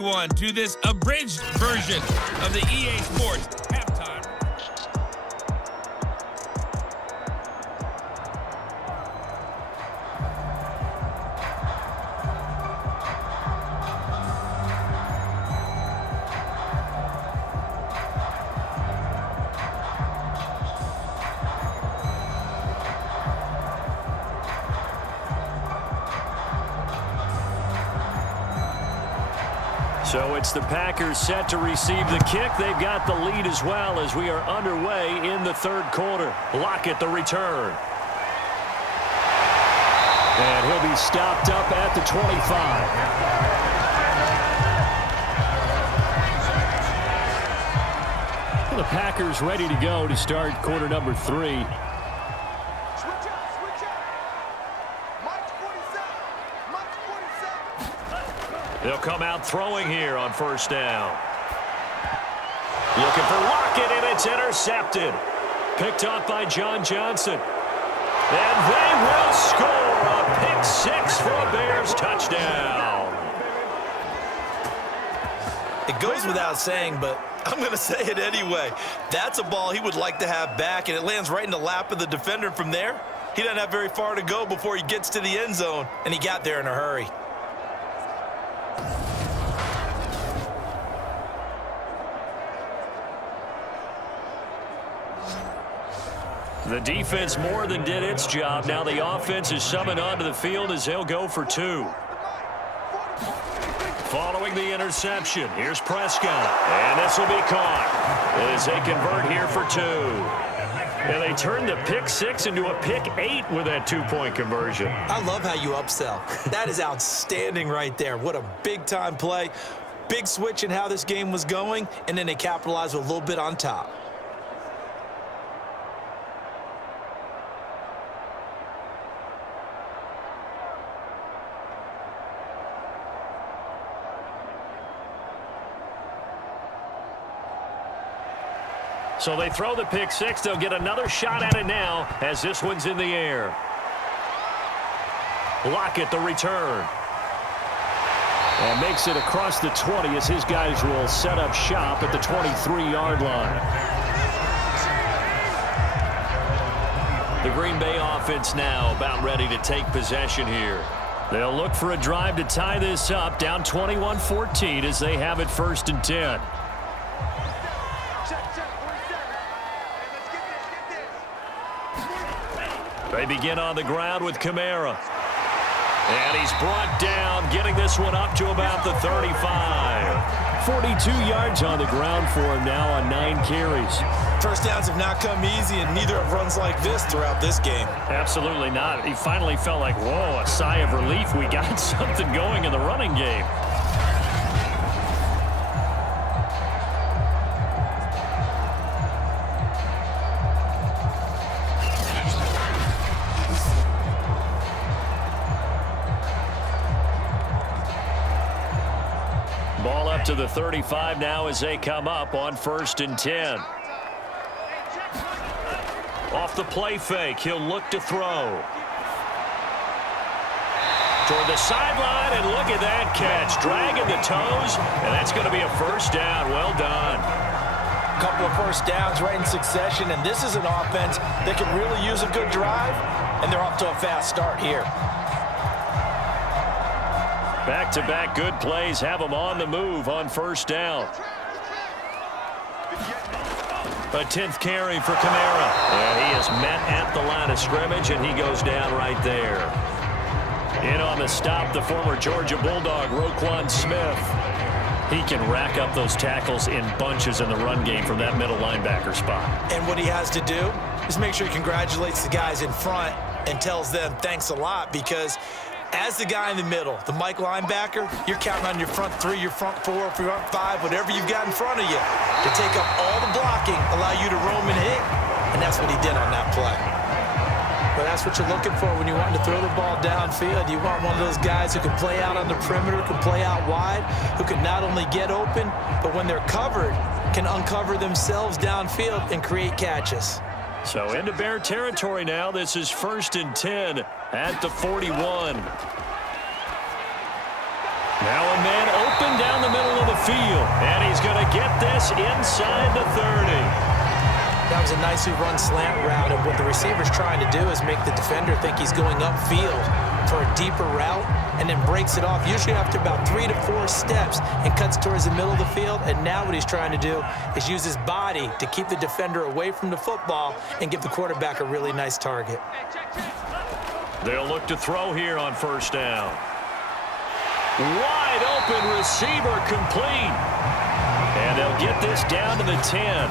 One to this abridged version of the EA Sports halftime. So it's the Packers set to receive the kick. They've got the lead as well as we are underway in the third quarter. Lockett the return. And he'll be stopped up at the 25. The Packers ready to go to start quarter number 3. They'll come out throwing here on first down. Looking for Lockett, and it's intercepted. Picked up by John Johnson. And they will score a pick 6 for a Bears touchdown. It goes without saying, but I'm going to say it anyway. That's a ball he would like to have back, and it lands right in the lap of the defender from there. He doesn't have very far to go before he gets to the end zone, and he got there in a hurry. The defense more than did its job. Now the offense is summoned onto the field as they'll go for 2. Following the interception, here's Prescott. And this will be caught as they convert here for 2. And they turn the pick 6 into a pick 8 with that 2-point conversion. I love how you upsell. That is outstanding right there. What a big-time play. Big switch in how this game was going, and then they capitalized with a little bit on top. So they throw the pick 6. They'll get another shot at it now as this one's in the air. Lockett the return. And makes it across the 20 as his guys will set up shop at the 23-yard line. The Green Bay offense now about ready to take possession here. They'll look for a drive to tie this up, down 21-14 as they have it 1st and 10. They begin on the ground with Kamara. And he's brought down, getting this one up to about the 35. 42 yards on the ground for him now on 9 carries. First downs have not come easy, and neither have runs like this throughout this game. Absolutely not. He finally felt like, whoa, a sigh of relief. We got something going in the running game. Ball up to the 35 now as they come up on 1st and 10. Off the play fake, he'll look to throw. Toward the sideline, and look at that catch. Dragging the toes, and that's going to be a first down. Well done. A couple of first downs right in succession, and this is an offense that can really use a good drive, and they're off to a fast start here. Back-to-back good plays have them on the move on first down. A 10th carry for Kamara. And he is met at the line of scrimmage, and he goes down right there. In on the stop, the former Georgia Bulldog, Roquan Smith. He can rack up those tackles in bunches in the run game from that middle linebacker spot. And what he has to do is make sure he congratulates the guys in front and tells them thanks a lot, because as the guy in the middle, the Mike linebacker, you're counting on your front 3, your front 4, front 5, whatever you've got in front of you to take up all the blocking, allow you to roam and hit, and that's what he did on that play. But that's what you're looking for when you want to throw the ball downfield. You want one of those guys who can play out on the perimeter, can play out wide, who can not only get open, but when they're covered, can uncover themselves downfield and create catches. So into Bear territory now. This is 1st and 10 at the 41. Now a man open down the middle of field. And he's going to get this inside the 30. That was a nicely run slant route, and what the receiver's trying to do is make the defender think he's going upfield for a deeper route and then breaks it off, usually after about 3 to 4 steps, and cuts towards the middle of the field. And now what he's trying to do is use his body to keep the defender away from the football and give the quarterback a really nice target. They'll look to throw here on first down. Wide open receiver complete. And they'll get this down to the 10.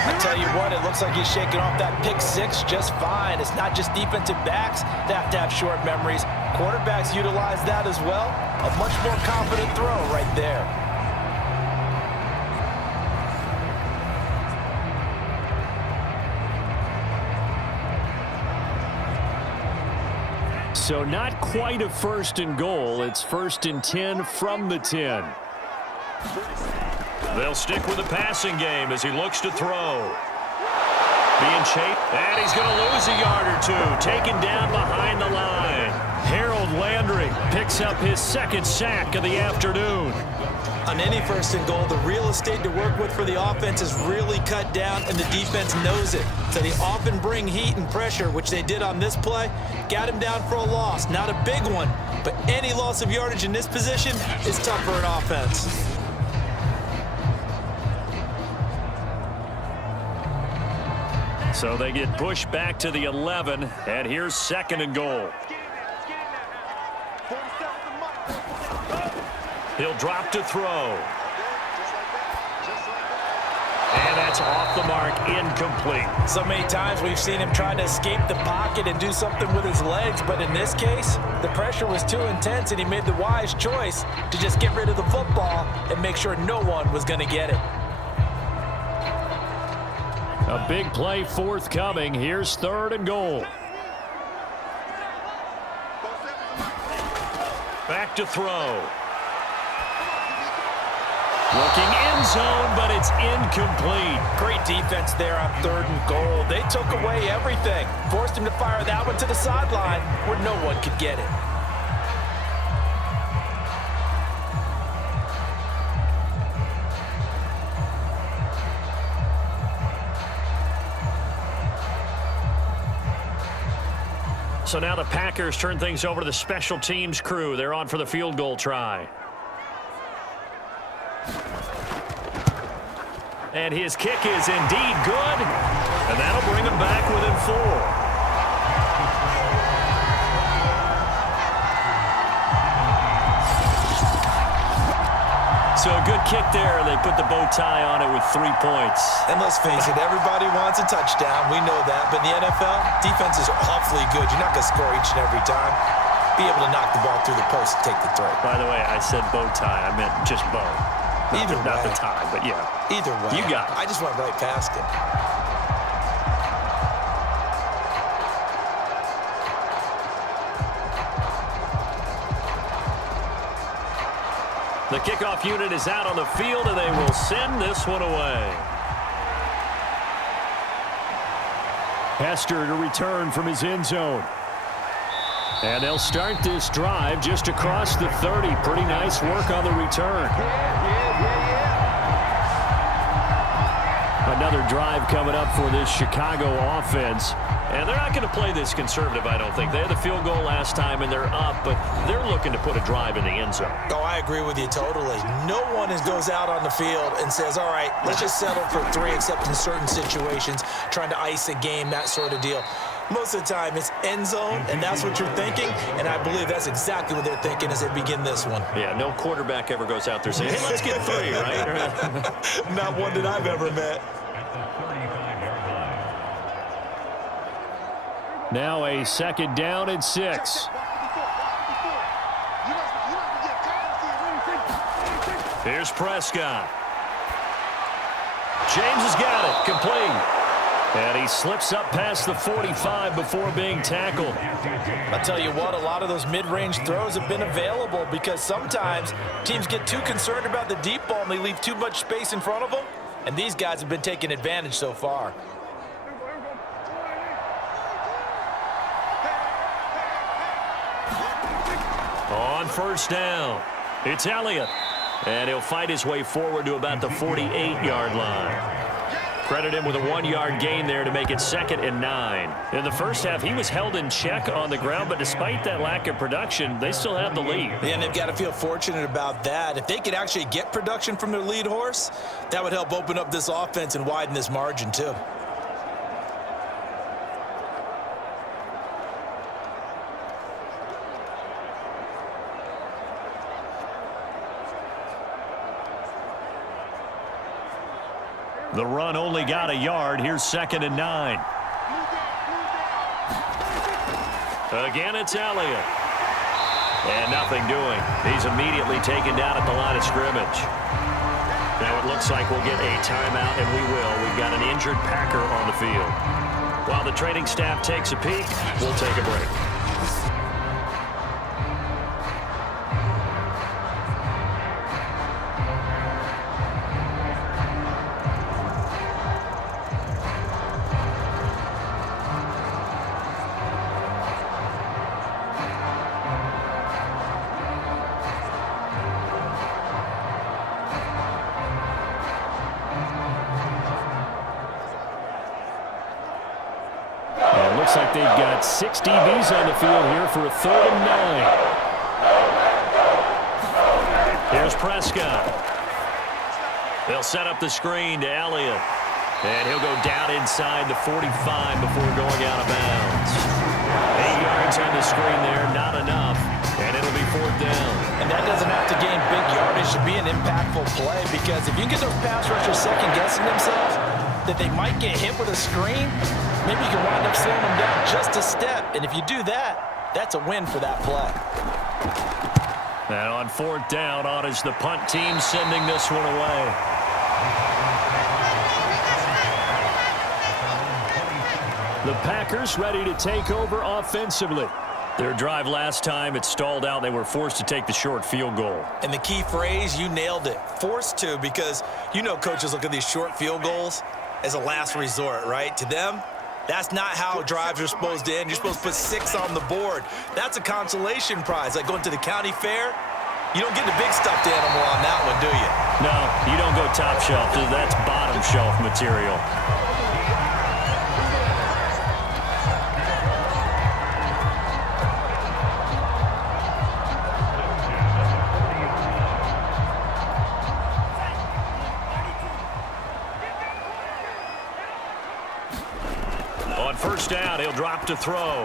I tell you what, it looks like he's shaking off that pick six just fine. It's not just defensive backs that have to have short memories. Quarterbacks utilize that as well. A much more confident throw right there. So not quite a first and goal. It's first and 10 from the 10. They'll stick with the passing game as he looks to throw. Being chased, and he's going to lose a yard or two. Taken down behind the line. Harold Landry picks up his second sack of the afternoon. On any first and goal, the real estate to work with for the offense is really cut down, and the defense knows it. So they often bring heat and pressure, which they did on this play. Got him down for a loss. Not a big one, but any loss of yardage in this position is tough for an offense. So they get pushed back to the 11, and here's second and goal. He'll drop to throw. And that's off the mark, incomplete. So many times we've seen him trying to escape the pocket and do something with his legs, but in this case, the pressure was too intense, and he made the wise choice to just get rid of the football and make sure no one was going to get it. A big play forthcoming. Here's third and goal. Back to throw. Looking end zone, but it's incomplete. Great defense there on third and goal. They took away everything. Forced him to fire that one to the sideline where no one could get it. So now the Packers turn things over to the special teams crew. They're on for the field goal try. And his kick is indeed good. And that'll bring him back within 4. So a good kick there. They put the bow tie on it with 3 points. And let's face it, everybody wants a touchdown. We know that. But in the NFL, defense is awfully good. You're not going to score each and every time. Be able to knock the ball through the post and take the throw. By the way, I said bow tie. I meant just bow. Not the tie, but yeah. Either way. You got it. I just went right past it. The kickoff unit is out on the field, and they will send this one away. Hester to return from his end zone. And they'll start this drive just across the 30. Pretty nice work on the return. Another drive coming up for this Chicago offense. And they're not going to play this conservative, I don't think. They had the field goal last time, and they're up, but they're looking to put a drive in the end zone. Oh, I agree with you totally. No one goes out on the field and says, all right, let's just settle for 3, except in certain situations, trying to ice a game, that sort of deal. Most of the time, it's end zone, and that's what you're thinking, and I believe that's exactly what they're thinking as they begin this one. Yeah, no quarterback ever goes out there saying, hey, let's get 3, right? Not one that I've ever met. Now a second down and 6. Here's Prescott. James has got it, complete. And he slips up past the 45 before being tackled. I'll tell you what, a lot of those mid-range throws have been available because sometimes teams get too concerned about the deep ball and they leave too much space in front of them. And these guys have been taking advantage so far. On first down, It's Elliott. And he'll fight his way forward to about the 48-yard line. Credit him with a 1-yard gain there to make it 2nd and 9. In the first half, he was held in check on the ground, but despite that lack of production, they still have the lead. Yeah, and they've got to feel fortunate about that. If they could actually get production from their lead horse, that would help open up this offense and widen this margin too. The run only got a yard. Here's 2nd and 9. Again, it's Elliott. And nothing doing. He's immediately taken down at the line of scrimmage. Now it looks like we'll get a timeout, and we will. We've got an injured Packer on the field. While the training staff takes a peek, we'll take a break. Looks like they've got 6 DBs on the field here for a 3rd and 9. Here's Prescott. They'll set up the screen to Elliott. And he'll go down inside the 45 before going out of bounds. 8 yards on the screen there, not enough. And it'll be 4th down. And that doesn't have to gain big yardage to be an impactful play, because if you get those pass rushers second-guessing themselves that they might get hit with a screen, maybe you can wind up slowing them down just a step. And if you do that, that's a win for that play. And on 4th down, on is the punt team sending this one away. The Packers ready to take over offensively. Their drive last time, it stalled out. They were forced to take the short field goal. And the key phrase, you nailed it, forced to, because you know coaches look at these short field goals as a last resort, right? To them, that's not how drives are supposed to end. You're supposed to put 6 on the board. That's a consolation prize. Like going to the county fair, you don't get the big stuffed animal on that one, do you? No, you don't go top shelf. That's bottom shelf material. On 1st down, he'll drop to throw.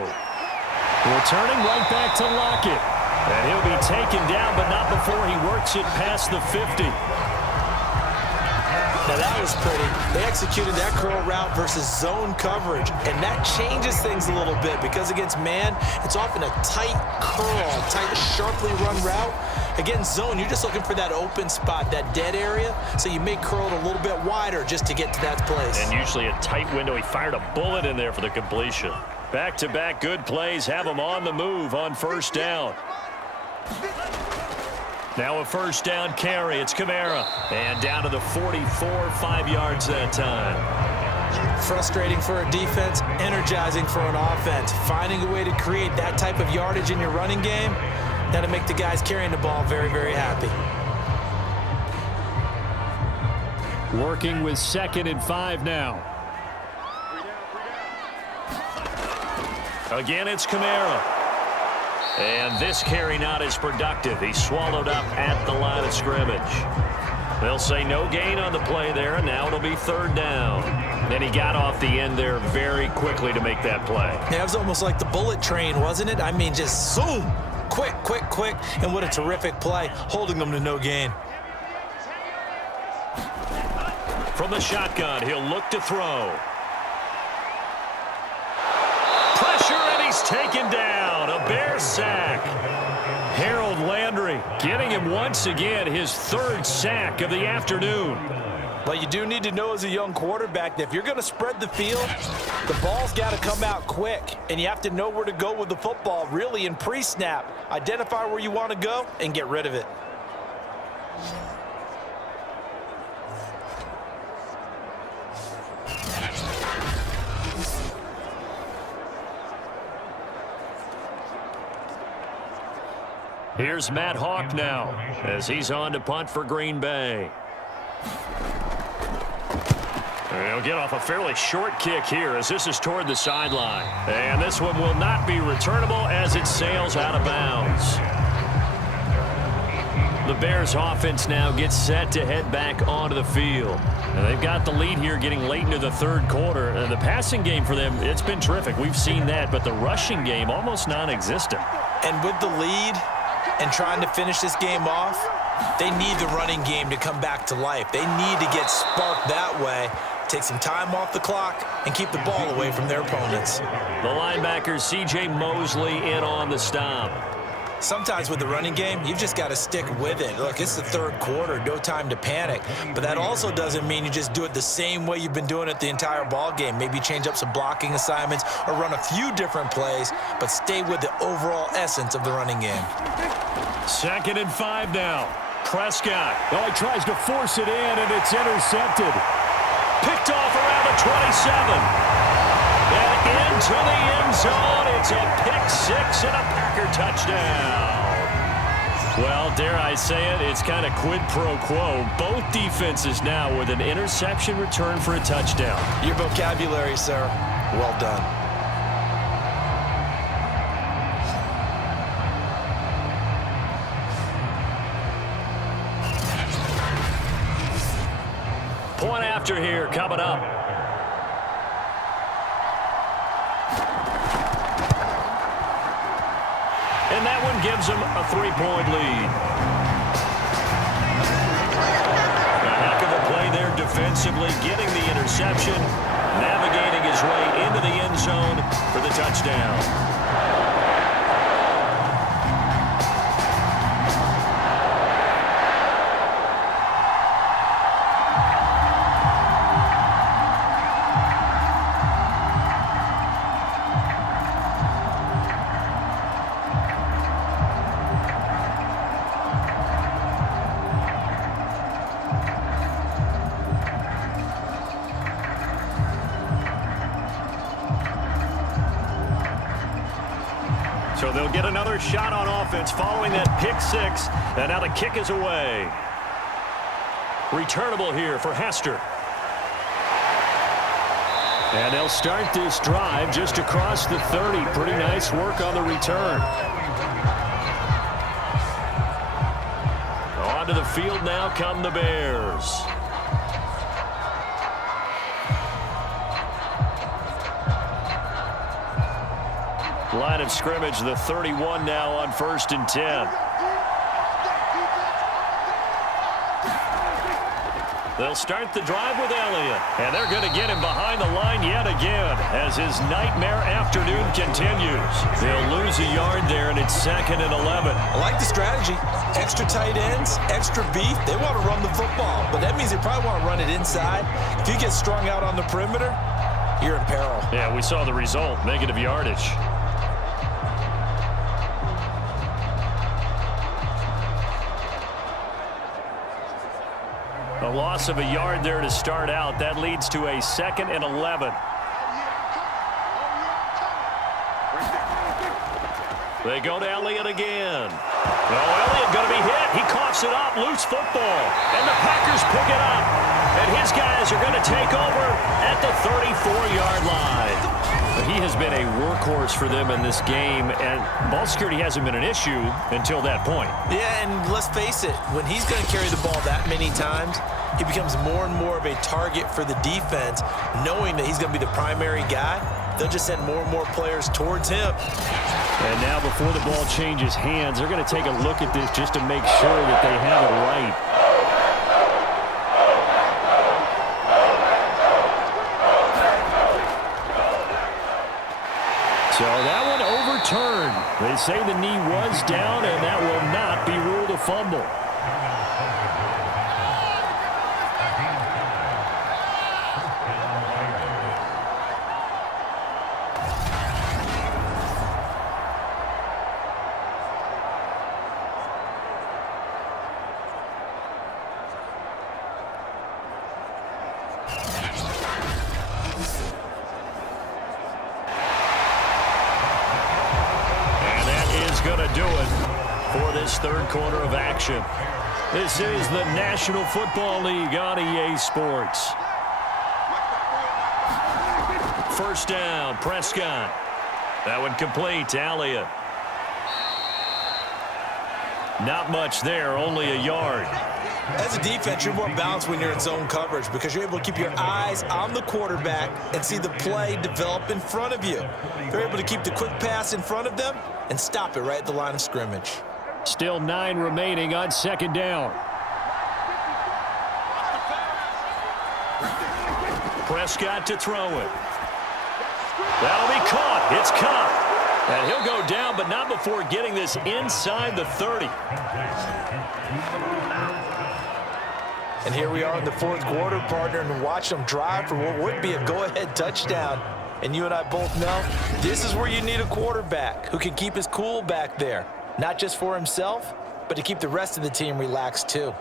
Returning right back to Lockett. And he'll be taken down, but not before he works it past the 50. Now that was pretty. They executed that curl route versus zone coverage, and that changes things a little bit, because against man, it's often a tight curl, tight, sharply run route. Against zone, you're just looking for that open spot, that dead area, so you may curl it a little bit wider just to get to that place. And usually a tight window. He fired a bullet in there for the completion. Back-to-back good plays have him on the move on 1st down. Now a 1st down carry. It's Kamara. And down to the 44, 5 yards that time. Frustrating for a defense, energizing for an offense. Finding a way to create that type of yardage in your running game, that'll make the guys carrying the ball very, very happy. Working with 2nd and 5 now. Again, it's Kamara. And this carry not as productive. He's swallowed up at the line of scrimmage. They'll say no gain on the play there, and now it'll be 3rd down. Then he got off the end there very quickly to make that play. Yeah, it was almost like the bullet train, wasn't it? I mean, just zoom. Quick, quick, quick. And what a terrific play, holding them to no gain. From the shotgun, he'll look to throw. Pressure, and he's taken down. A Bear sack. Harold Landry getting him once again his 3rd sack of the afternoon. But you do need to know as a young quarterback that if you're going to spread the field, the ball's got to come out quick. And you have to know where to go with the football, really, in pre-snap. Identify where you want to go and get rid of it. Here's Matt Hawk now as he's on to punt for Green Bay. He'll get off a fairly short kick here as this is toward the sideline. And this one will not be returnable as it sails out of bounds. The Bears offense now gets set to head back onto the field. And they've got the lead here getting late into the third quarter. The passing game for them, it's been terrific. We've seen that, but the rushing game almost non-existent. And with the lead and trying to finish this game off, they need the running game to come back to life. They need to get sparked that way, take some time off the clock, and keep the ball away from their opponents. The linebacker, C.J. Mosley, in on the stop. Sometimes with the running game, you've just got to stick with it. Look, it's the third quarter, no time to panic. But that also doesn't mean you just do it the same way you've been doing it the entire ball game. Maybe change up some blocking assignments or run a few different plays, but stay with the overall essence of the running game. 2nd and 5 now. Prescott. Oh, he tries to force it in, and it's intercepted. Picked off around the 27. And into the end zone. It's a pick six and a Packer touchdown. Well, dare I say it, it's kind of quid pro quo. Both defenses now with an interception return for a touchdown. Your vocabulary, sir. Well done. Point after here coming up. And that one gives them a 3-point lead. A heck of a play there defensively, getting the interception, navigating his way into the end zone for the touchdown. So they'll get another shot on offense following that pick six. And now the kick is away. Returnable here for Hester. And they'll start this drive just across the 30. Pretty nice work on the return. Onto the field now come the Bears. Line of scrimmage, the 31 now on 1st and 10. They'll start the drive with Elliott. And they're going to get him behind the line yet again as his nightmare afternoon continues. They'll lose a yard there, and it's 2nd and 11. I like the strategy. Extra tight ends, extra beef. They want to run the football, but that means they probably want to run it inside. If you get strung out on the perimeter, you're in peril. Yeah, we saw the result, negative yardage. A loss of a yard there to start out. That leads to a 2nd and 11. They go to Elliott again. Well, Elliott going to be hit. He coughs it up. Loose football. And the Packers pick it up. And his guys are going to take over at the 34-yard line. But he has been a workhorse for them in this game, and ball security hasn't been an issue until that point. Yeah, and let's face it, when he's going to carry the ball that many times, he becomes more and more of a target for the defense, knowing that he's going to be the primary guy. They'll just send more and more players towards him. And now before the ball changes hands, they're going to take a look at this just to make sure that they have it right. So that one overturned. They say the knee was down, and that will not be ruled a fumble. quarter of action. This is the National Football League on EA Sports. First down, Prescott. That one complete to Elliott. Not much there, only a yard. As a defense, you're more balanced when you're in zone coverage because you're able to keep your eyes on the quarterback and see the play develop in front of you. They're able to keep the quick pass in front of them and stop it right at the line of scrimmage. Still 9 remaining on second down. Prescott to throw it. That'll be caught. It's caught. And he'll go down, but not before getting this inside the 30. And here we are in the fourth quarter, partner, and watch them drive for what would be a go-ahead touchdown. And you and I both know this is where you need a quarterback who can keep his cool back there, not just for himself, but to keep the rest of the team relaxed too.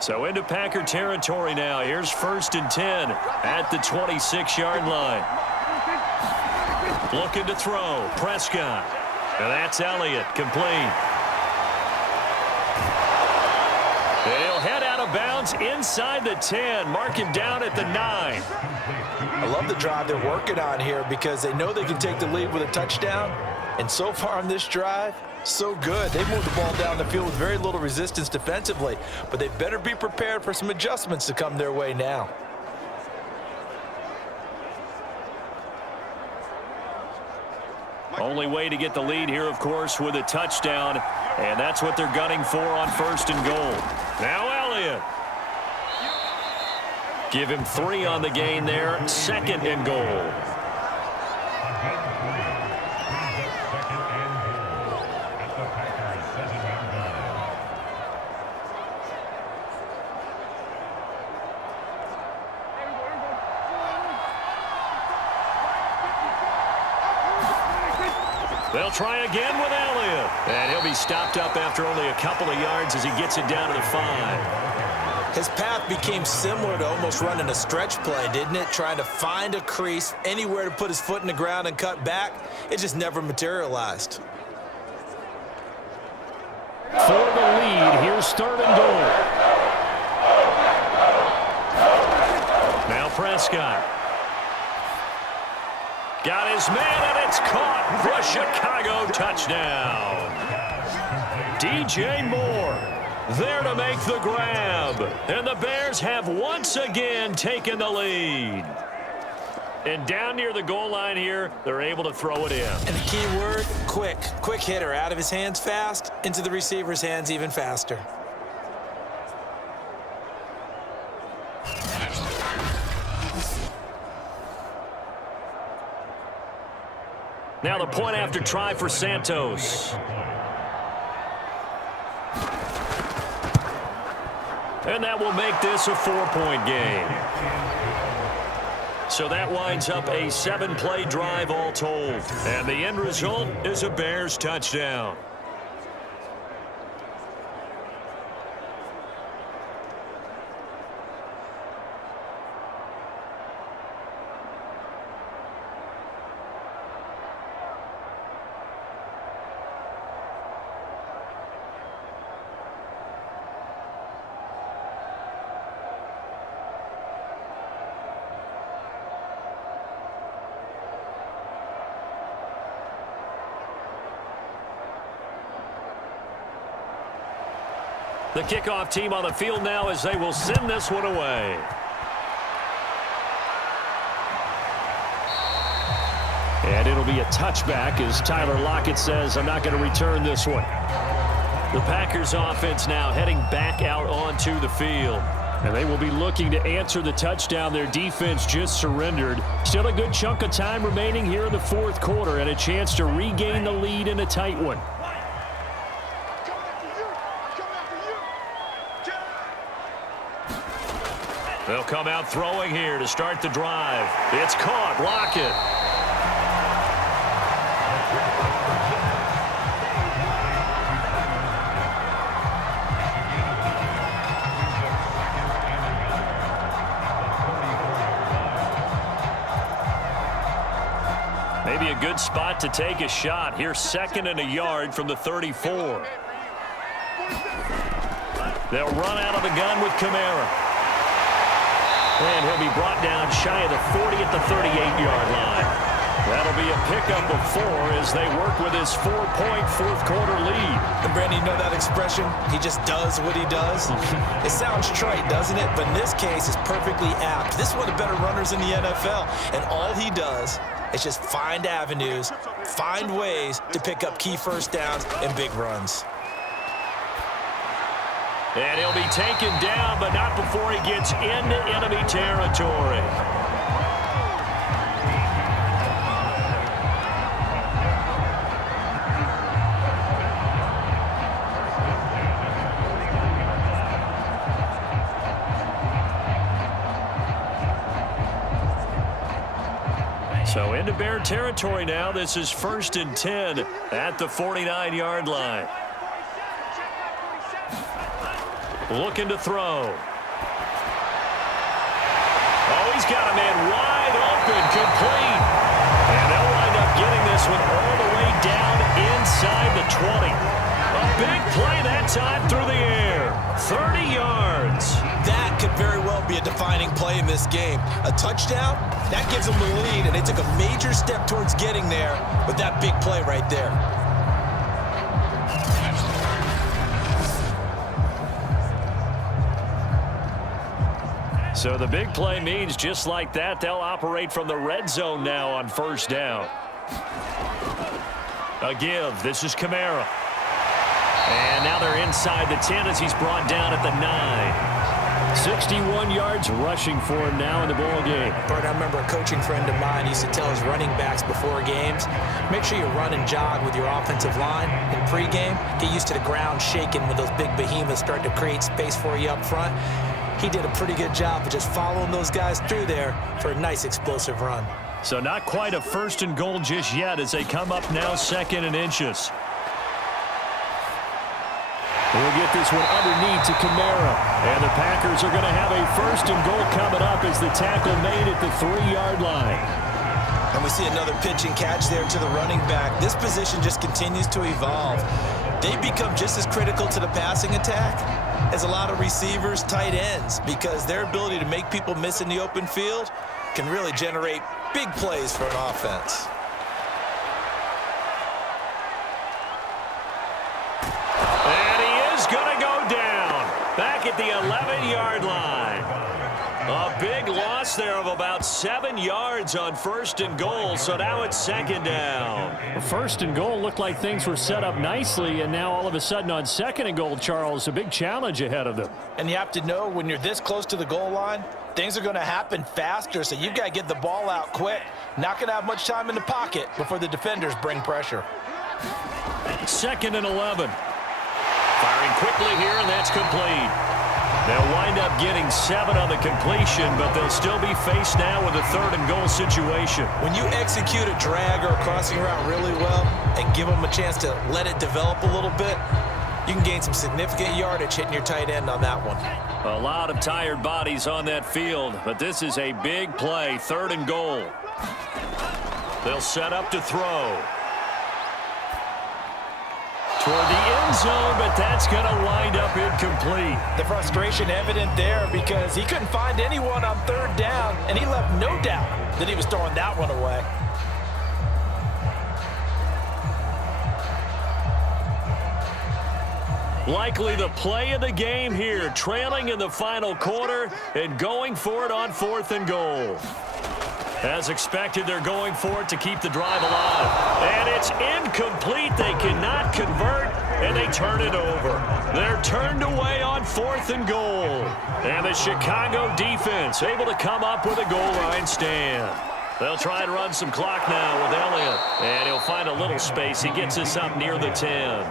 So into Packer territory now. Here's 1st and 10 at the 26-yard line. Looking to throw. Prescott. And that's Elliott. Complete. And he'll head out of bounds inside the 10. Mark him down at the 9. I love the drive they're working on here because they know they can take the lead with a touchdown. And so far on this drive, so good. They moved the ball down the field with very little resistance defensively, but they better be prepared for some adjustments to come their way now. Only way to get the lead here, of course, with a touchdown, and that's what they're gunning for on 1st and goal. Now Elliott. Give him 3 on the gain there, 2nd and goal. They'll try again with Elliott. And he'll be stopped up after only a couple of yards as he gets it down to the 5. His path became similar to almost running a stretch play, didn't it? Trying to find a crease, anywhere to put his foot in the ground and cut back. It just never materialized. For the lead, here's 3rd and goal. Now Prescott. Got his man, and it's caught for a Chicago touchdown. DJ Moore there to make the grab. And the Bears have once again taken the lead. And down near the goal line here, they're able to throw it in. And the key word, quick. Quick hitter, out of his hands fast, into the receiver's hands even faster. Now the point after try for Santos. And that will make this a 4-point game. So that winds up a 7-play drive all told. And the end result is a Bears touchdown. The kickoff team on the field now as they will send this one away. And it'll be a touchback as Tyler Lockett says, I'm not going to return this one. The Packers offense now heading back out onto the field. And they will be looking to answer the touchdown their defense just surrendered. Still a good chunk of time remaining here in the fourth quarter and a chance to regain the lead in a tight one. They'll come out throwing here to start the drive. It's caught. Lockett. Maybe a good spot to take a shot. Here's 2nd and a yard from the 34. They'll run out of the gun with Kamara. And he'll be brought down shy of the 40 at the 38-yard line. That'll be a pickup of 4 as they work with his 4-point fourth-quarter lead. And Brandon, you know that expression? He just does what he does? It sounds trite, doesn't it? But in this case, it's perfectly apt. This is one of the better runners in the NFL. And all he does is just find avenues, find ways to pick up key first downs and big runs. And he'll be taken down, but not before he gets into enemy territory. So into Bear territory now. This is 1st and 10 at the 49-yard line. Looking to throw. Oh, he's got a man wide open, complete. And they'll wind up getting this one all the way down inside the 20. A big play that time through the air. 30 yards. That could very well be a defining play in this game. A touchdown, that gives them the lead, and they took a major step towards getting there with that big play right there. So the big play means just like that, they'll operate from the red zone now on 1st down. A give. This is Kamara. And now they're inside the 10 as he's brought down at the 9. 61 yards rushing for him now in the ball game. Bert, I remember a coaching friend of mine used to tell his running backs before games, make sure you run and jog with your offensive line in pregame. Get used to the ground shaking when those big behemoths start to create space for you up front. He did a pretty good job of just following those guys through there for a nice explosive run. So not quite a 1st and goal just yet as they come up now 2nd and inches. We'll get this one underneath to Kamara. And the Packers are going to have a 1st and goal coming up as the tackle made at the 3-yard line. And we see another pitch and catch there to the running back. This position just continues to evolve. They become just as critical to the passing attack as a lot of receivers, tight ends, because their ability to make people miss in the open field can really generate big plays for an offense. And he is going to go down back at the 11-yard line. A big loss there of about 7 yards on 1st and goal, so now it's 2nd down. 1st and goal looked like things were set up nicely, and now all of a sudden on 2nd and goal, Charles, a big challenge ahead of them. And you have to know when you're this close to the goal line, things are going to happen faster, so you've got to get the ball out quick. Not going to have much time in the pocket before the defenders bring pressure. 2nd and 11. Firing quickly here, and that's complete. They'll wind up getting 7 on the completion, but they'll still be faced now with a 3rd and goal situation. When you execute a drag or a crossing route really well and give them a chance to let it develop a little bit, you can gain some significant yardage hitting your tight end on that one. A lot of tired bodies on that field, but this is a big play, 3rd and goal. They'll set up to throw. Toward the end zone, but that's going to wind up incomplete. The frustration evident there because he couldn't find anyone on 3rd down, and he left no doubt that he was throwing that one away. Likely the play of the game here, trailing in the final quarter and going for it on 4th and goal. As expected, they're going for it to keep the drive alive. And it's incomplete. They cannot convert, and they turn it over. They're turned away on 4th and goal. And the Chicago defense able to come up with a goal line stand. They'll try and run some clock now with Elliott. And he'll find a little space. He gets us up near the 10.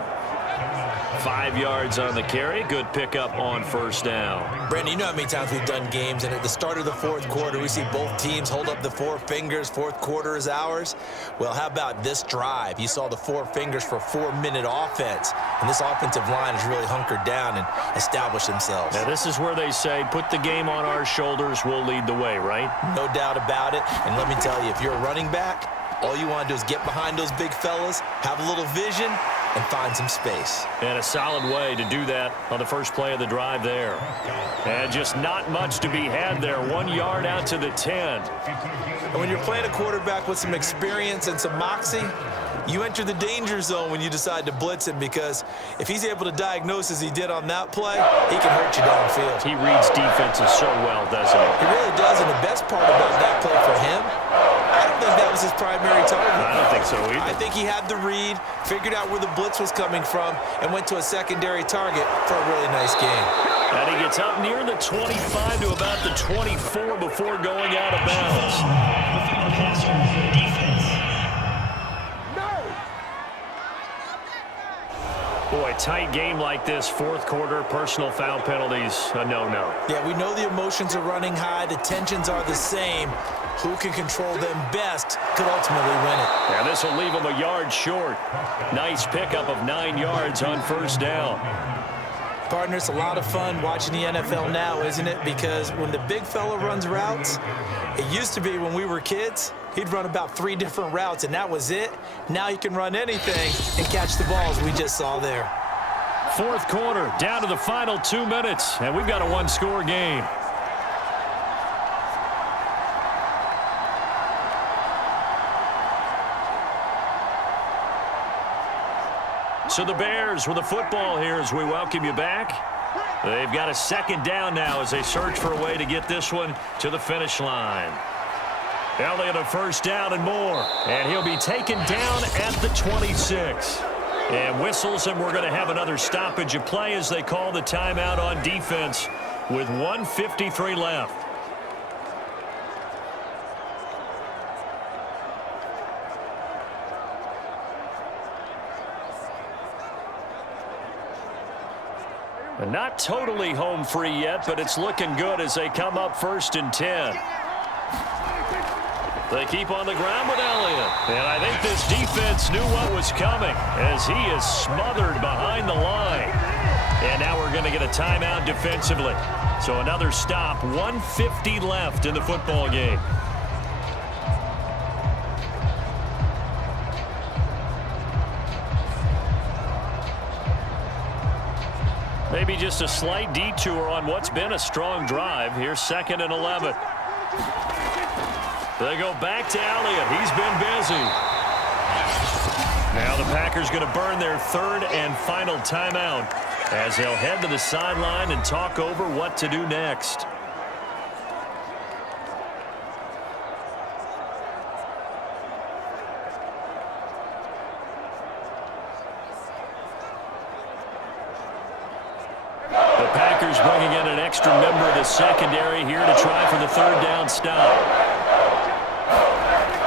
5 yards on the carry. Good pickup on 1st down. Brandon, you know how many times we've done games, and at the start of the 4th quarter, we see both teams hold up the 4 fingers. 4th quarter is ours. Well, how about this drive? You saw the 4 fingers for a 4-minute offense, and this offensive line has really hunkered down and established themselves. Now, this is where they say, put the game on our shoulders, we'll lead the way, right? No doubt about it. And let me tell you, if you're a running back, All you want to do is get behind those big fellas, have a little vision, and find some space. And a solid way to do that on the first play of the drive there. And just not much to be had there. 1 yard out to the 10. And when you're playing a quarterback with some experience and some moxie, you enter the danger zone when you decide to blitz him, because if he's able to diagnose as he did on that play, he can hurt you downfield. He reads defenses so well, doesn't he? He really does, and the best part about that play for him, I don't think that was his primary target. I don't think so either. I think he had the read, figured out where the blitz was coming from, and went to a secondary target for a really nice game. And he gets up near the 25 to about the 24 before going out of bounds. Boy, tight game like this, fourth quarter, personal foul penalties, a no-no. Yeah, we know the emotions are running high. The tensions are the same. Who can control them best could ultimately win it. And this will leave him a yard short. Nice pickup of 9 yards on first down. Partner, it's a lot of fun watching the NFL now, isn't it? Because when the big fella runs routes, it used to be when we were kids, he'd run about 3 different routes, and that was it. Now he can run anything and catch the balls we just saw there. Fourth quarter, down to the final 2 minutes, and we've got a one-score game. So the Bears with the football here as we welcome you back. They've got a second down now as they search for a way to get this one to the finish line. Elliott a first down and more. And he'll be taken down at the 26. And whistles, and we're going to have another stoppage of play as they call the timeout on defense with 1:53 left. Not totally home free yet, but it's looking good as they come up 1st and 10. They keep on the ground with Elliott. And I think this defense knew what was coming as he is smothered behind the line. And now we're going to get a timeout defensively. So another stop, 1:50 left in the football game. Maybe just a slight detour on what's been a strong drive. Here's 2nd and 11. They go back to Elliott. He's been busy. Now the Packers going to burn their 3rd and final timeout as they'll head to the sideline and talk over what to do next. Bringing in an extra member of the secondary here to try for the 3rd down stop.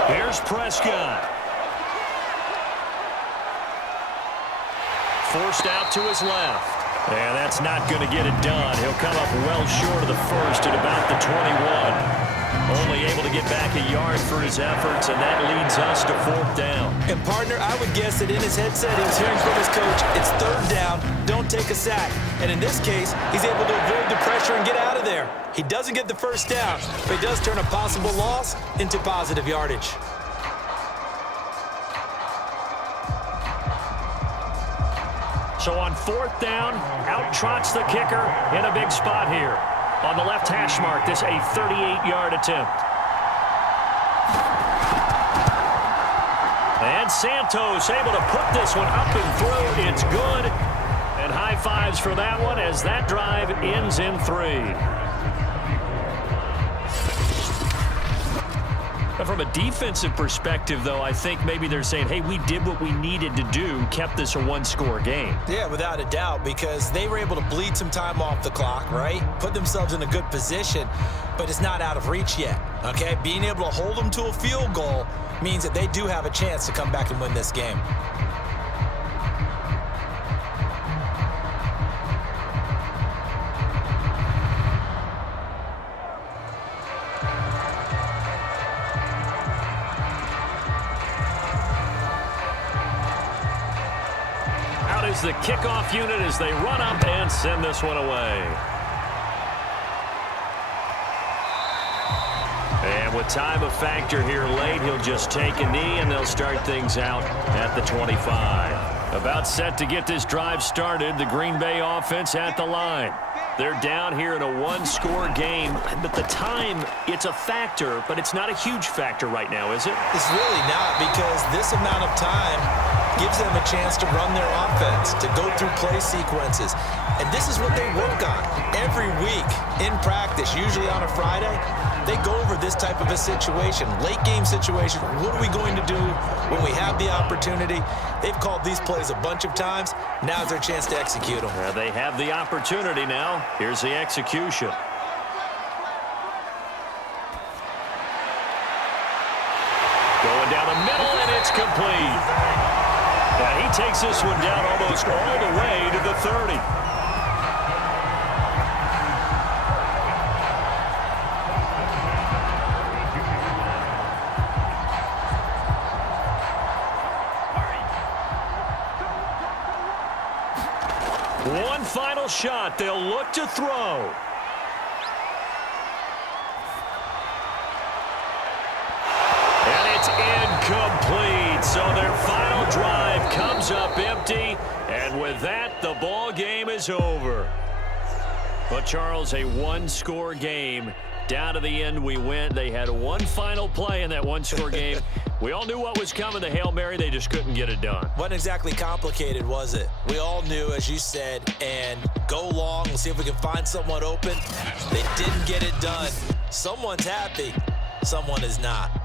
Here's Prescott. Forced out to his left. And that's not going to get it done. He'll come up well short of the 1st at about the 21. Only able to get back a yard for his efforts, and that leads us to 4th down. And, partner, I would guess that in his headset he was hearing from his coach, it's 3rd down, don't take a sack. And in this case, he's able to avoid the pressure and get out of there. He doesn't get the 1st down, but he does turn a possible loss into positive yardage. So on 4th down, out trots the kicker in a big spot here. On the left hash mark, this a 38-yard attempt. And Santos able to put this one up and through. It's good. And high fives for that one as that drive ends in 3. From a defensive perspective, though, I think maybe they're saying, hey, we did what we needed to do, kept this a one-score game. Yeah, without a doubt, because they were able to bleed some time off the clock, right? Put themselves in a good position, but it's not out of reach yet, okay? Being able to hold them to a field goal means that they do have a chance to come back and win this game. The kickoff unit as they run up and send this one away. And And with time a factor here late, he'll just take a knee, and they'll start things out at the 25. About set to get this drive started, the Green Bay offense at the line. They're down here in a one-score game, but the time, it's a factor, but it's not a huge factor right now, is it? It's really not, because this amount of time gives them a chance to run their offense, to go through play sequences. And this is what they work on every week in practice, usually on a Friday. They go over this type of a situation, late game situation. What are we going to do when we have the opportunity? They've called these plays a bunch of times. Now's their chance to execute them. They have the opportunity now. Here's the execution. Going down the middle, and it's complete. And he takes this one down almost all the way to the 30. One final shot. They'll look to throw. And it's incomplete. So their final drive comes up empty. And with that, the ball game is over. But, Charles, a one-score game. Down to the end we went. They had one final play in that one-score game. We all knew what was coming, the Hail Mary. They just couldn't get it done. Wasn't exactly complicated, was it? We all knew, as you said, and go long. We'll see if we can find someone open. They didn't get it done. Someone's happy. Someone is not.